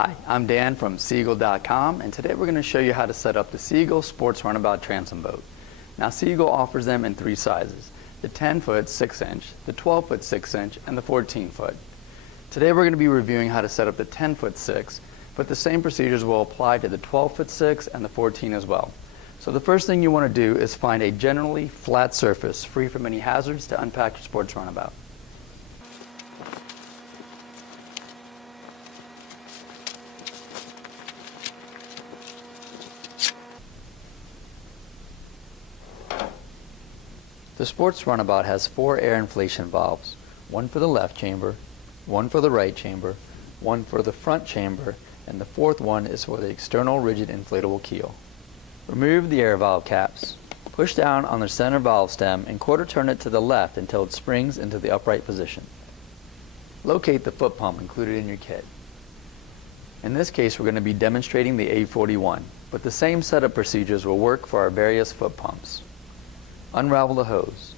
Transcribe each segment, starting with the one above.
Hi, I'm Dan from Seagull.com, and today we're going to show you how to set up the Seagull Sports Runabout transom boat. Now, Seagull offers them in three sizes: the 10-foot 6-inch, the 12-foot 6-inch, and the 14-foot. Today we're going to be reviewing how to set up the 10-foot 6, but the same procedures will apply to the 12-foot 6 and the 14 as well. So the first thing you want to do is find a generally flat surface free from any hazards to unpack your sports runabout. The sports runabout has 4 air inflation valves, one for the left chamber, one for the right chamber, one for the front chamber, and the fourth one is for the external rigid inflatable keel. Remove the air valve caps. Push down on the center valve stem and quarter turn it to the left until it springs into the upright position. Locate the foot pump included in your kit. In this case, we're going to be demonstrating the A41, but the same setup procedures will work for our various foot pumps. Unravel the hose.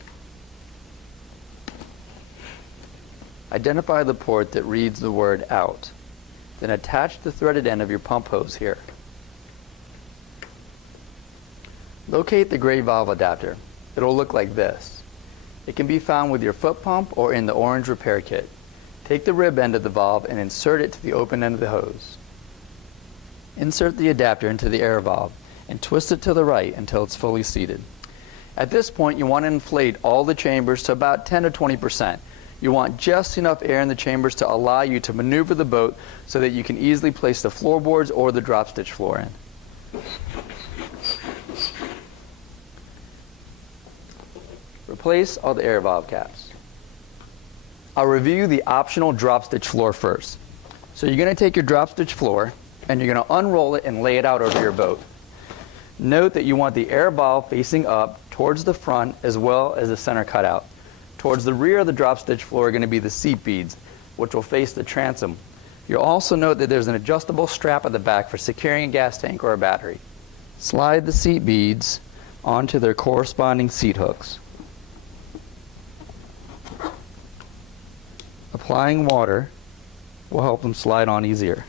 Identify the port that reads the word out. Then attach the threaded end of your pump hose here. Locate the gray valve adapter. It'll look like this. It can be found with your foot pump or in the orange repair kit. Take the rib end of the valve and insert it to the open end of the hose. Insert the adapter into the air valve and twist it to the right until it's fully seated. At this point, you want to inflate all the chambers to about 10 to 20%. You want just enough air in the chambers to allow you to maneuver the boat so that you can easily place the floorboards or the drop stitch floor in. Replace all the air valve caps. I'll review the optional drop stitch floor first. So you're going to take your drop stitch floor and you're going to unroll it and lay it out over your boat. Note that you want the air valve facing up towards the front as well as the center cutout. Towards the rear of the drop stitch floor are going to be the seat beads, which will face the transom. You'll also note that there's an adjustable strap at the back for securing a gas tank or a battery. Slide the seat beads onto their corresponding seat hooks. Applying water will help them slide on easier.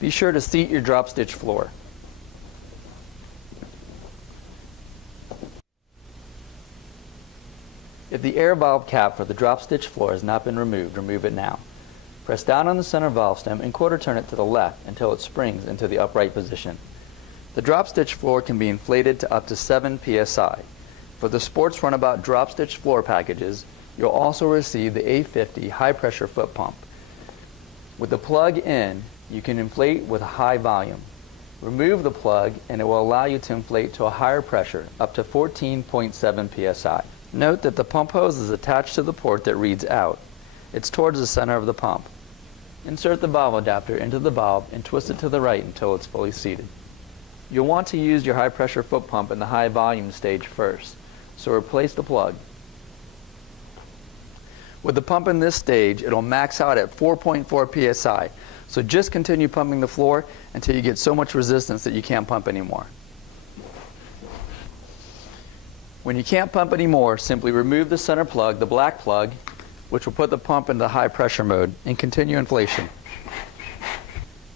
Be sure to seat your drop stitch floor. If the air valve cap for the drop stitch floor has not been removed, remove it now. Press down on the center valve stem and quarter turn it to the left until it springs into the upright position. The drop stitch floor can be inflated to up to 7 psi. For the sports runabout drop stitch floor packages, you'll also receive the A50 high pressure foot pump. With the plug in, you can inflate with a high volume. Remove the plug and it will allow you to inflate to a higher pressure, up to 14.7 psi. Note that the pump hose is attached to the port that reads out. It's towards the center of the pump. Insert the valve adapter into the valve and twist it to the right until it's fully seated. You'll want to use your high pressure foot pump in the high volume stage first, so replace the plug. With the pump in this stage, it'll max out at 4.4 psi. So just continue pumping the floor until you get so much resistance that you can't pump anymore. When you can't pump anymore, simply remove the center plug, the black plug, which will put the pump into high pressure mode, and continue inflation.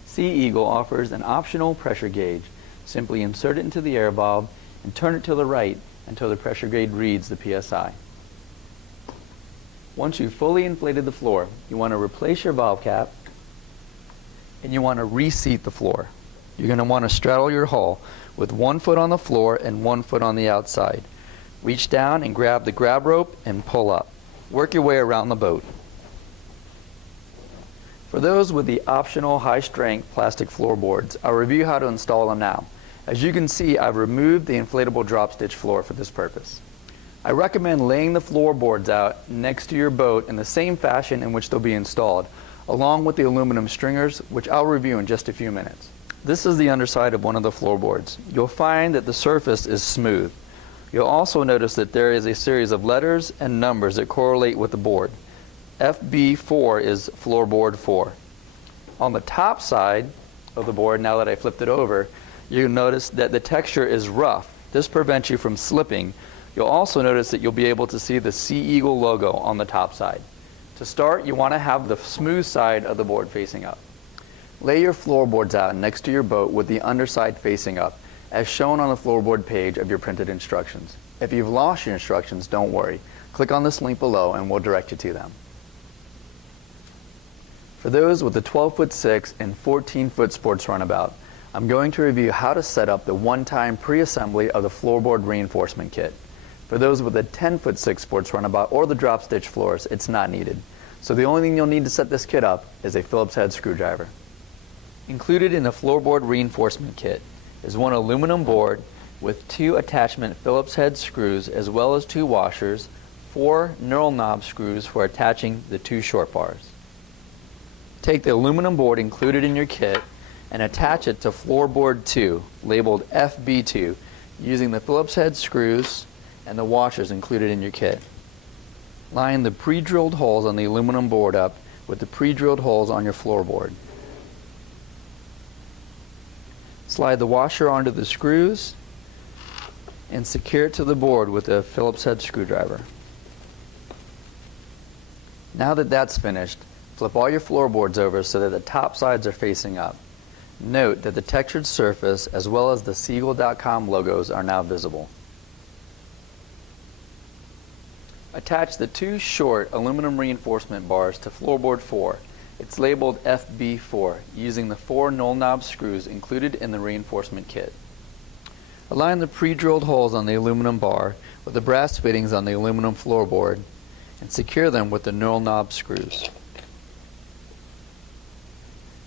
Sea Eagle offers an optional pressure gauge. Simply insert it into the air valve and turn it to the right until the pressure gauge reads the PSI. Once you've fully inflated the floor, you want to replace your valve cap and you want to reseat the floor. You're going to want to straddle your hull with 1 foot on the floor and 1 foot on the outside. Reach down and grab the grab rope and pull up. Work your way around the boat. For those with the optional high-strength plastic floorboards, I'll review how to install them now. As you can see, I've removed the inflatable drop stitch floor for this purpose. I recommend laying the floorboards out next to your boat in the same fashion in which they'll be installed, along with the aluminum stringers, which I'll review in just a few minutes. This is the underside of one of the floorboards. You'll find that the surface is smooth. You'll also notice that there is a series of letters and numbers that correlate with the board. FB4 is floorboard 4. On the top side of the board, now that I flipped it over, you'll notice that the texture is rough. This prevents you from slipping. You'll also notice that you'll be able to see the Sea Eagle logo on the top side. To start, you want to have the smooth side of the board facing up. Lay your floorboards out next to your boat with the underside facing up, as shown on the floorboard page of your printed instructions. If you've lost your instructions, don't worry. Click on this link below and we'll direct you to them. For those with the 12'6" and 14-foot sports runabout, I'm going to review how to set up the one-time pre-assembly of the floorboard reinforcement kit. For those with a 10'6" sports runabout or the drop stitch floors, it's not needed. So the only thing you'll need to set this kit up is a Phillips head screwdriver. Included in the floorboard reinforcement kit is one aluminum board with 2 attachment Phillips head screws as well as 2 washers, 4 knurl knob screws for attaching the 2 short bars. Take the aluminum board included in your kit and attach it to floorboard 2, labeled FB2, using the Phillips head screws and the washers included in your kit. Line the pre-drilled holes on the aluminum board up with the pre-drilled holes on your floorboard. Slide the washer onto the screws and secure it to the board with a Phillips head screwdriver. Now that that's finished, flip all your floorboards over so that the top sides are facing up. Note that the textured surface as well as the Seagull.com logos are now visible. Attach the 2 short aluminum reinforcement bars to floorboard 4. It's labeled FB4 using the 4 knurl knob screws included in the reinforcement kit. Align the pre-drilled holes on the aluminum bar with the brass fittings on the aluminum floorboard and secure them with the knurl knob screws.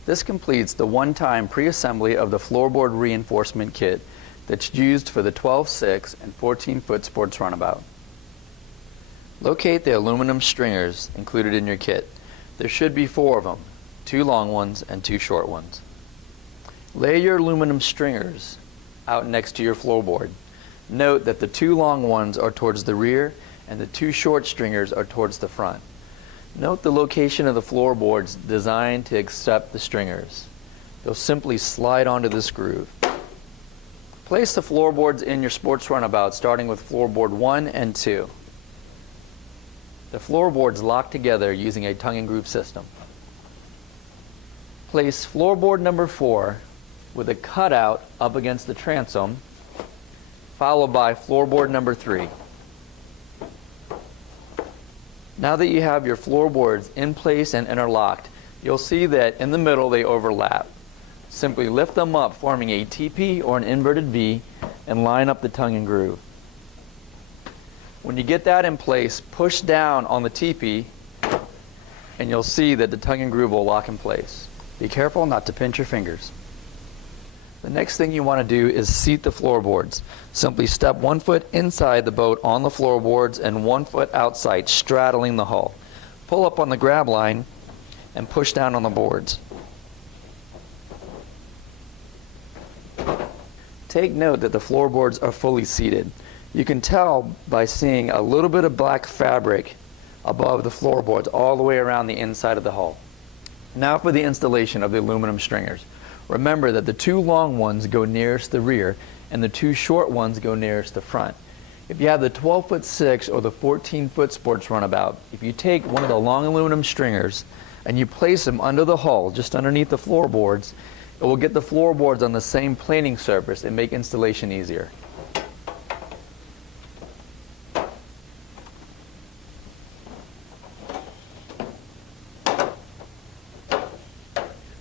This completes the one-time pre-assembly of the floorboard reinforcement kit that's used for the 12'6" and 14-foot sports runabout. Locate the aluminum stringers included in your kit. There should be 4 of them, 2 long ones and 2 short ones. Lay your aluminum stringers out next to your floorboard. Note that the 2 long ones are towards the rear and the 2 short stringers are towards the front. Note the location of the floorboards designed to accept the stringers. They'll simply slide onto this groove. Place the floorboards in your sports runabout starting with floorboard 1 and 2. The floorboards lock together using a tongue and groove system. Place floorboard number 4 with a cutout up against the transom, followed by floorboard number 3. Now that you have your floorboards in place and interlocked, you'll see that in the middle they overlap. Simply lift them up, forming a TP or an inverted V, and line up the tongue and groove. When you get that in place, push down on the TP and you'll see that the tongue and groove will lock in place. Be careful not to pinch your fingers. The next thing you want to do is seat the floorboards. Simply step 1 foot inside the boat on the floorboards and 1 foot outside, straddling the hull. Pull up on the grab line and push down on the boards. Take note that the floorboards are fully seated. You can tell by seeing a little bit of black fabric above the floorboards all the way around the inside of the hull. Now for the installation of the aluminum stringers. Remember that the 2 long ones go nearest the rear and the 2 short ones go nearest the front. If you have the 12'6" or the 14-foot sports runabout, if you take one of the long aluminum stringers and you place them under the hull, just underneath the floorboards, it will get the floorboards on the same planing surface and make installation easier.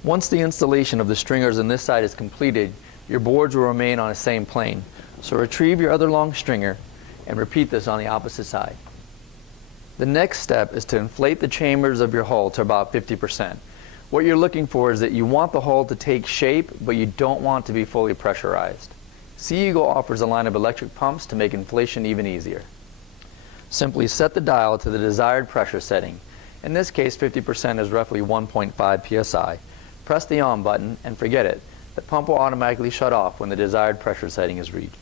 Once the installation of the stringers on this side is completed, your boards will remain on the same plane. So retrieve your other long stringer and repeat this on the opposite side. The next step is to inflate the chambers of your hull to about 50%. What you're looking for is that you want the hull to take shape, but you don't want to be fully pressurized. Sea Eagle offers a line of electric pumps to make inflation even easier. Simply set the dial to the desired pressure setting. In this case, 50% is roughly 1.5 psi. Press the on button and forget it. The pump will automatically shut off when the desired pressure setting is reached.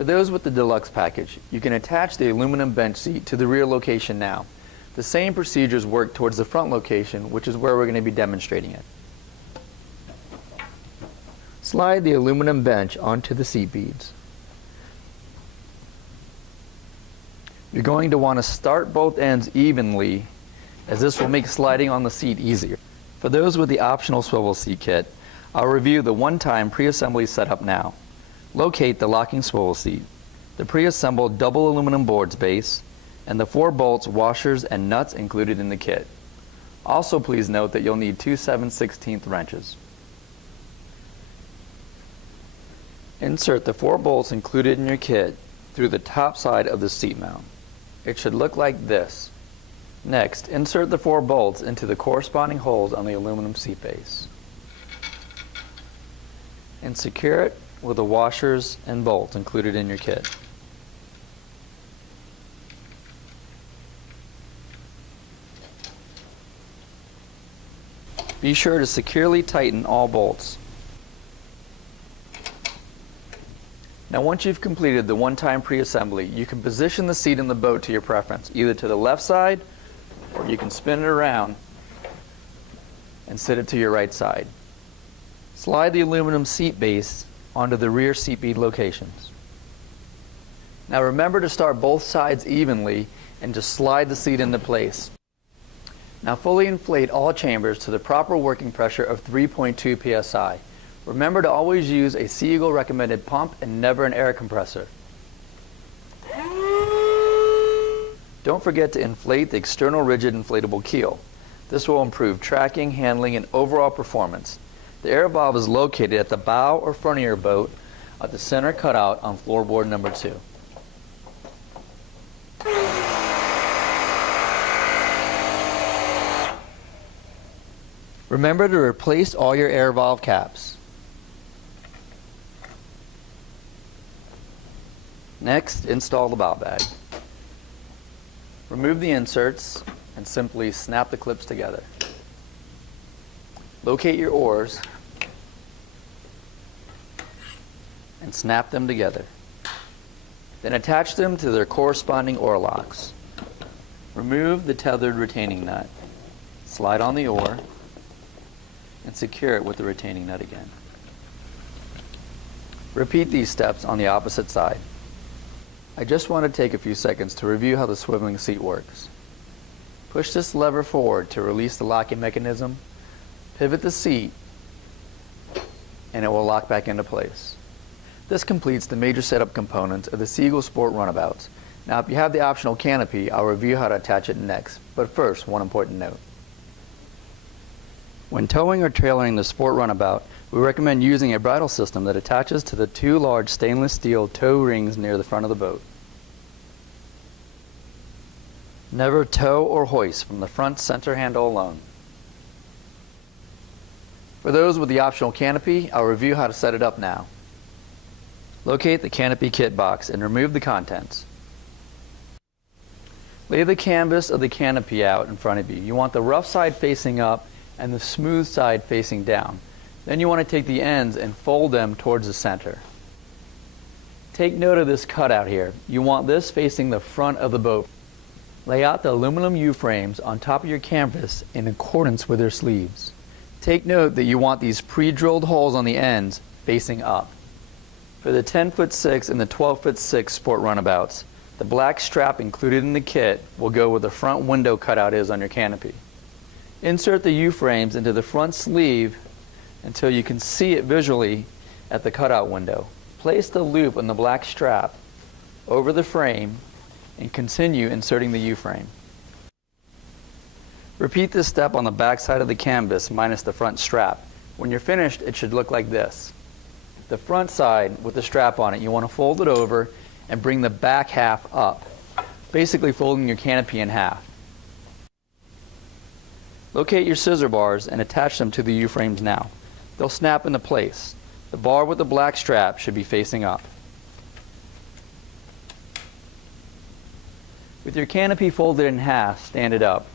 For those with the deluxe package, you can attach the aluminum bench seat to the rear location now. The same procedures work towards the front location, which is where we're going to be demonstrating it. Slide the aluminum bench onto the seat beads. You're going to want to start both ends evenly, as this will make sliding on the seat easier. For those with the optional swivel seat kit, I'll review the one-time pre-assembly setup now. Locate the locking swivel seat, the pre-assembled double aluminum boards base, and the 4 bolts, washers, and nuts included in the kit. Also, please note that you'll need 2 7/16 wrenches. Insert the 4 bolts included in your kit through the top side of the seat mount. It should look like this. Next, insert the 4 bolts into the corresponding holes on the aluminum seat base. And secure it with the washers and bolts included in your kit. Be sure to securely tighten all bolts. Now once you've completed the one-time pre-assembly, you can position the seat in the boat to your preference, either to the left side, or you can spin it around and sit it to your right side. Slide the aluminum seat base onto the rear seat bead locations. Now remember to start both sides evenly and just slide the seat into place. Now fully inflate all chambers to the proper working pressure of 3.2 psi. Remember to always use a Seagull recommended pump and never an air compressor. Don't forget to inflate the external rigid inflatable keel. This will improve tracking, handling, and overall performance. The air valve is located at the bow or front of your boat at the center cutout on floorboard number 2. Remember to replace all your air valve caps. Next, install the bow bag. Remove the inserts and simply snap the clips together. Locate your oars and snap them together. Then attach them to their corresponding oar locks. Remove the tethered retaining nut. Slide on the oar and secure it with the retaining nut again. Repeat these steps on the opposite side. I just want to take a few seconds to review how the swiveling seat works. Push this lever forward to release the locking mechanism, pivot the seat, and it will lock back into place. This completes the major setup components of the Seagull Sport Runabouts. Now if you have the optional canopy, I'll review how to attach it next, but first, one important note. When towing or trailering the Sport Runabout, we recommend using a bridle system that attaches to the 2 large stainless steel tow rings near the front of the boat. Never tow or hoist from the front center handle alone. For those with the optional canopy, I'll review how to set it up now. Locate the canopy kit box and remove the contents. Lay the canvas of the canopy out in front of you. You want the rough side facing up and the smooth side facing down. Then you want to take the ends and fold them towards the center. Take note of this cutout here. You want this facing the front of the boat. Lay out the aluminum U-frames on top of your canvas in accordance with their sleeves. Take note that you want these pre-drilled holes on the ends facing up. For the 10'6" and the 12'6" Sport Runabouts, the black strap included in the kit will go where the front window cutout is on your canopy. Insert the U-frames into the front sleeve until you can see it visually at the cutout window. Place the loop on the black strap over the frame and continue inserting the U-frame. Repeat this step on the back side of the canvas minus the front strap. When you're finished, it should look like this. The front side with the strap on it, you want to fold it over and bring the back half up, basically folding your canopy in half. Locate your scissor bars and attach them to the U-frames now. They'll snap into place. The bar with the black strap should be facing up. With your canopy folded in half, stand it up.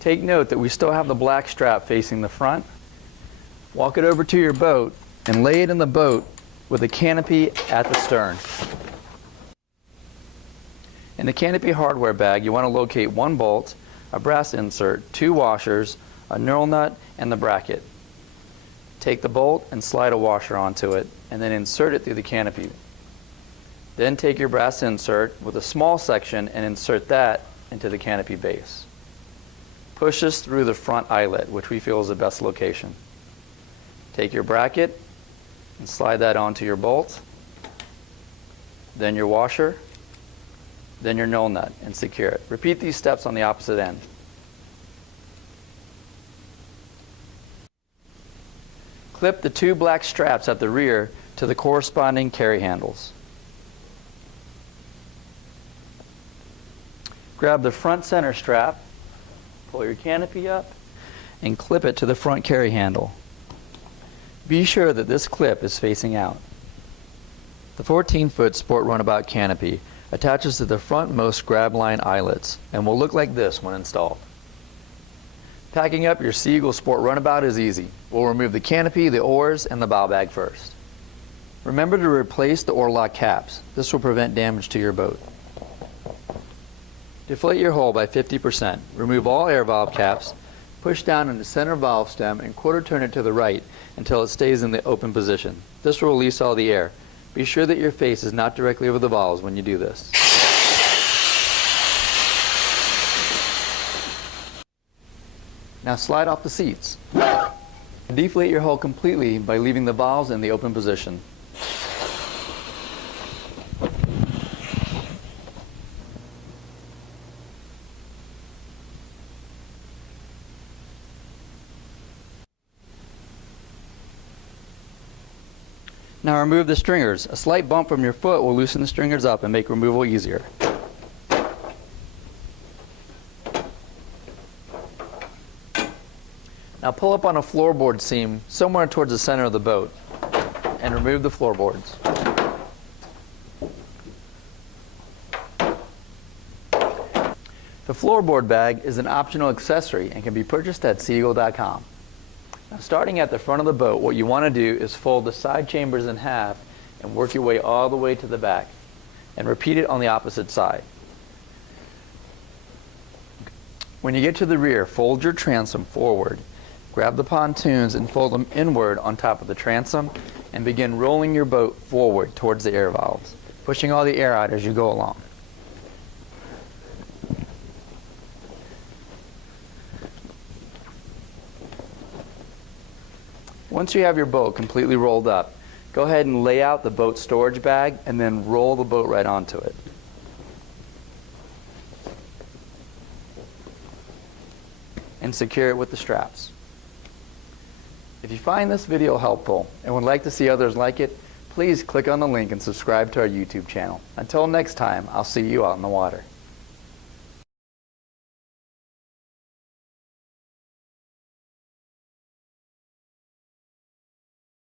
Take note that we still have the black strap facing the front. Walk it over to your boat and lay it in the boat with a canopy at the stern. In the canopy hardware bag, you want to locate one bolt, a brass insert, 2 washers, a knurl nut, and the bracket. Take the bolt and slide a washer onto it, and then insert it through the canopy. Then take your brass insert with a small section and insert that into the canopy base. Push this through the front eyelet, which we feel is the best location. Take your bracket and slide that onto your bolt, then your washer, then your knurl nut, and secure it. Repeat these steps on the opposite end. Clip the 2 black straps at the rear to the corresponding carry handles. Grab the front center strap, pull your canopy up, and clip it to the front carry handle. Be sure that this clip is facing out. The 14-foot Sport Runabout canopy attaches to the frontmost grab line eyelets and will look like this when installed. Packing up your Seagull Sport Runabout is easy. We'll remove the canopy, the oars, and the bow bag first. Remember to replace the oar lock caps. This will prevent damage to your boat. Deflate your hull by 50%. Remove all air valve caps, push down in the center valve stem, and quarter turn it to the right until it stays in the open position. This will release all the air. Be sure that your face is not directly over the valves when you do this. Now slide off the seats. Deflate your hull completely by leaving the valves in the open position. Now remove the stringers. A slight bump from your foot will loosen the stringers up and make removal easier. Now pull up on a floorboard seam somewhere towards the center of the boat and remove the floorboards. The floorboard bag is an optional accessory and can be purchased at seagull.com. Now, starting at the front of the boat, what you want to do is fold the side chambers in half and work your way all the way to the back, and repeat it on the opposite side. When you get to the rear, fold your transom forward, grab the pontoons and fold them inward on top of the transom, and begin rolling your boat forward towards the air valves, pushing all the air out as you go along. Once you have your boat completely rolled up, go ahead and lay out the boat storage bag and then roll the boat right onto it. And secure it with the straps. If you find this video helpful and would like to see others like it, please click on the link and subscribe to our YouTube channel. Until next time, I'll see you out in the water.